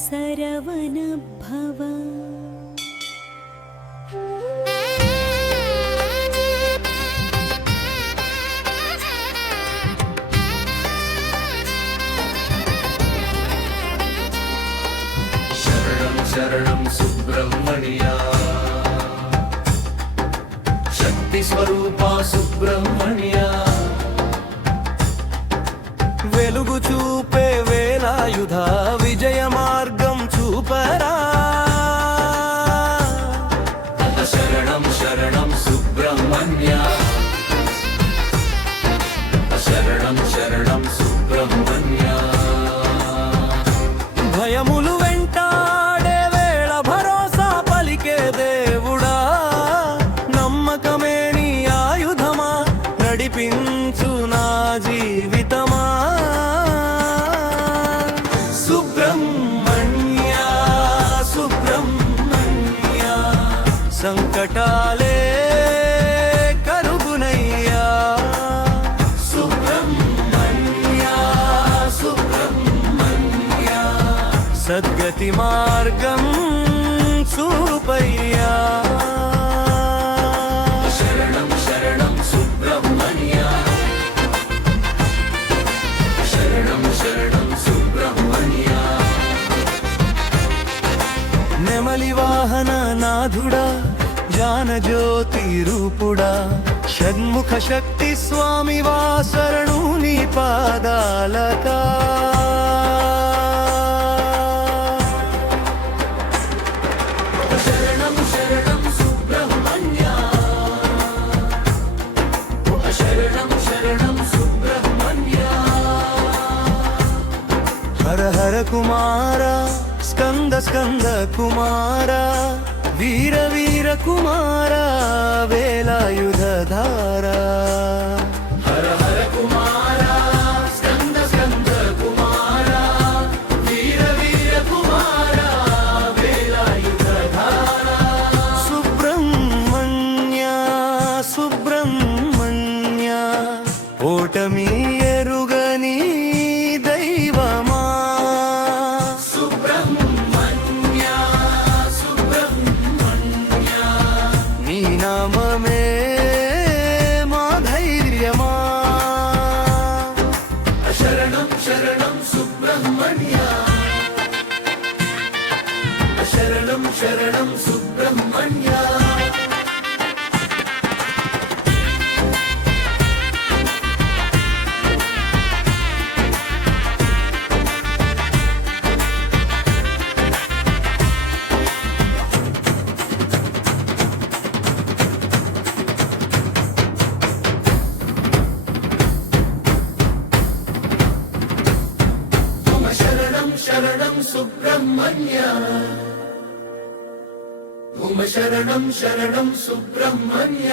सरवण भव। शरणं शरणं सुब्रह्मण्या शक्ति स्वरूपा सुब्रह्मण्या వెలుగు చూపే వేలాయుధ విజయ మార్గం చూపరా శరణం శరణం సుబ్రహ్మణ్య శరణం శరణం సుబ్రహ్మణ్య భయములు వెంటాడే వేళ భరోసా పలికే దేవుడా నమ్మకమే నీ ఆయుధమా నడిపించు నా జీవితమా సంకటాలే కరుగునయ్యా సుబ్రహ్మణ్య సుబ్రహ్మణ్య సద్గతి మార్గం చూపయ్యా శరణం శరణం సుబ్రహ్మణ్య శరణం శరణం సుబ్రహ్మణ్య నెమలి వాహన నాథుడా జాన జ్యోతి రూపుడా షణ్ముఖ శక్తి స్వామి వా శరణు నీ పాదాలకా శరణం శరణం సుబ్రహ్మణ్య శరణం శరణం సుబ్రహ్మణ్య హర హర కుమార స్కంద స్కంద కుమార వీర వీర కుమార వేలాయుధార హర హర కుమార స్కంద స్కంద కుమార వీర వీర కుమార వేలాయుధార సుబ్రహ్మణ్య సుబ్రహ్మణ్య ఓటమి ఎరుగని దైవమా నామమే మా ధైర్యమా శరణం శరణం సుబ్రహ్మణ్య శరణం శరణం సుబ్రహ్మణ్య శరణం సుబ్రహ్మణ్య ఓం శరణం శరణం సుబ్రహ్మణ్య